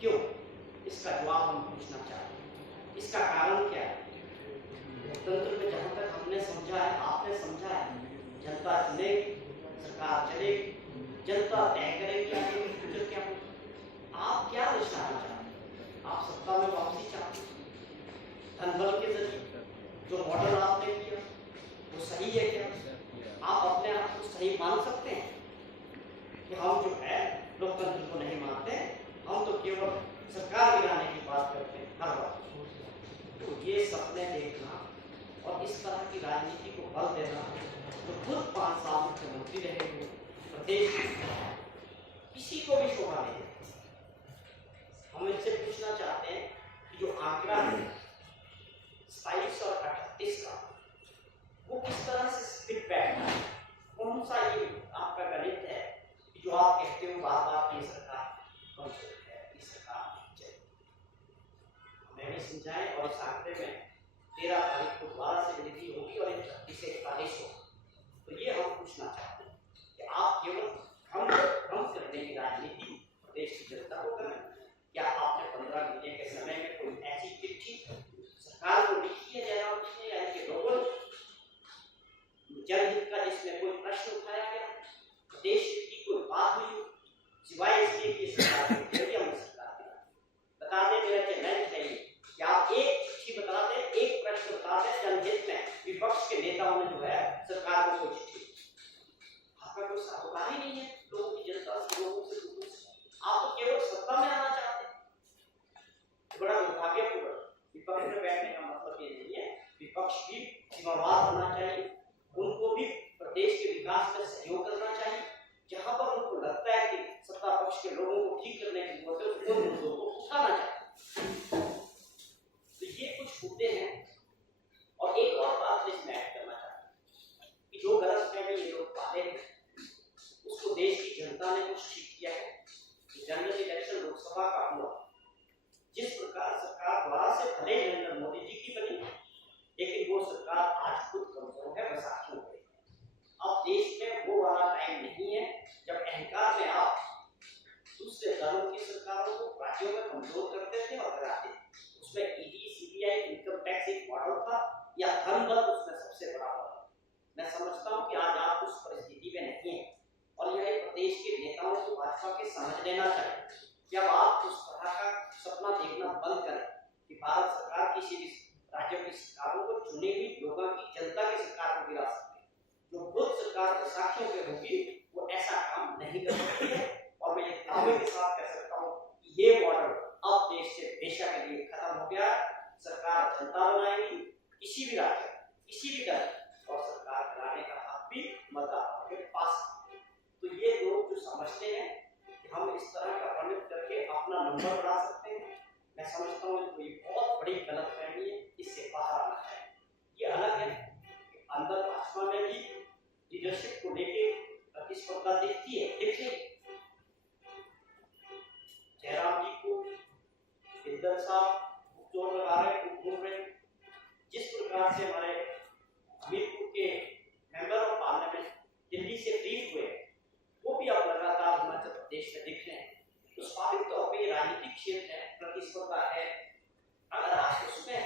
क्यों? इसका जवाब हम पूछना चाहते हैं। इसका कारण क्या है? लोकतंत्र में जहां तक हमने समझा है, आपने समझा है, जनता चुनेगी, सरकार चलेगी, जनता तय करेगी आगे फ्यूचर क्या होगा। आप क्या दर्शाना चाहते हैं? आप सत्ता में वापसी चाहते हैं? धन बल के जरिए जो मॉडल आपने किया वो सही है क्या? आप अपने आप को सही मान सकते हैं कि हम जो है लोकतंत्र को नहीं मानते, हम तो केवल सरकार गिराने की बात करते हैं हर बार। तो ये सपने देखना और इस तरह की राजनीति को बल देना, तो खुद 5 साल मुख्यमंत्री रहे हो, प्रदेश किसी को भी शोभा नहीं देता। हम इनसे पूछना चाहते हैं कि जो आंकड़ा है 27 और 38 का, वो किस तरह से फिट बैठता है? कौन सा ये आपका गणित है कि जो आप कहते हो बार बार ये सरकार कमजोर है, ये सरकार नहीं चाहिए? हमें भी समझाएं। और इस आंकड़े में 13 तारीख को दोबारा से गिनती होगी और 31 से 41 होगा। तो ये हम पूछना चाहते हैं कि आप केवल हम करने की राजनीति प्रदेश की जनता को करें। क्या आपने 15 महीने के समय में कोई ऐसी चिट्ठी सरकार को लिखी है जयराम जी ने, यानी कि लोगों जनहित का, जिसमें कोई प्रश्न उठाया गया, प्रदेश की कोई बात हुई, सिवाय इसके कि सरकार हम बता दें? मेरा चैलेंज है कि आप एक चिट्ठी बता दें, एक प्रश्न बता दें जनहित में विपक्ष के नेताओं ने जो है सरकार को कोई चिट्ठी, आपका कोई साहूकार ही नहीं है लोगों की, जनता से, लोगों से, आप तो केवल सत्ता में आना चाहते हैं। बड़ा दुर्भाग्यपूर्ण। विपक्ष में बैठने का मतलब ये नहीं है, विपक्ष भी जिम्मेवार होना चाहिए, उनको भी प्रदेश के विकास में सहयोग करना चाहिए। जहां पर उनको लगता है कि सत्ता पक्ष के लोगों को ठीक करने की जरूरत है, उन मुद्दों को उठाना चाहिए। तो ये कुछ मुद्दे हैं। और एक और बात इसमें ऐड करना चाहता हूं कि जो गलतफहमी ये लोग पाले हैं, उसको देश की जनता ने कुछ ठीक किया है। जनरल इलेक्शन लोकसभा का हुआ, जिस प्रकार सरकार द्वारा से भले नरेंद्र मोदी जी की बनी, लेकिन वो सरकार आज खुद कमजोर है, बैसाखियों पे। अब देश में वो वाला टाइम नहीं है जब अहंकार में आप दूसरे दलों की सरकारों को राज्यों में कमजोर करते थे और कराते थे। उसमें ईडी, सीबीआई, इनकम टैक्स एक मॉडल था, या धन बल उसमें सबसे बड़ा मॉडल। मैं समझता हूं कि आज आप उस परिस्थिति में नहीं है, और यह प्रदेश के नेताओं को भाजपा के समझ लेना चाहिए। जब आप उस तरह का सपना देखना बंद करें कि भारत सरकार किसी भी राज्य की सरकारों को, चुनी हुई लोगों की, जनता की सरकार को गिरा सकती है, जो खुद सरकार बैसाखियों पे होगी, वो ऐसा काम नहीं कर सकती है। और मैं ये दावे के साथ कह सकता हूँ कि ये मॉडल अब देश से हमेशा के लिए खत्म हो गया। सरकार जनता बनाएगी, किसी भी राज्य, किसी भी दल, और सरकार बनाने का हक भी मतदाताओं के पास। तो ये लोग जो समझते हैं कि हम इस तरह का वर्णित करके अपना नंबर बढ़ा सकते हैं, मैं समझता हूँ कि ये बहुत बड़ी गलतफहमी है, इससे बाहर आना चाहिए। ये अलग है कि अंदर भाजपा में भी लीडरशिप को लेके प्रतिस्पर्धा दिखती है, दिखेगी। जयराम जी को बिंदल साहब जोर लगा रहे, घूम रहे, जिस प्रकार से हमारे हमीरपुर के मेंबर ऑफ पार्लियामेंट दिल्ली से ब्रीफ हुए, वो भी अब लगातार हिमाचल प्रदेश में दिख रहे हैं। तो स्वाभाविक तौर पर ये राजनीतिक क्षेत्र है, प्रतिस्पर्धा है। अगर आज के सुबह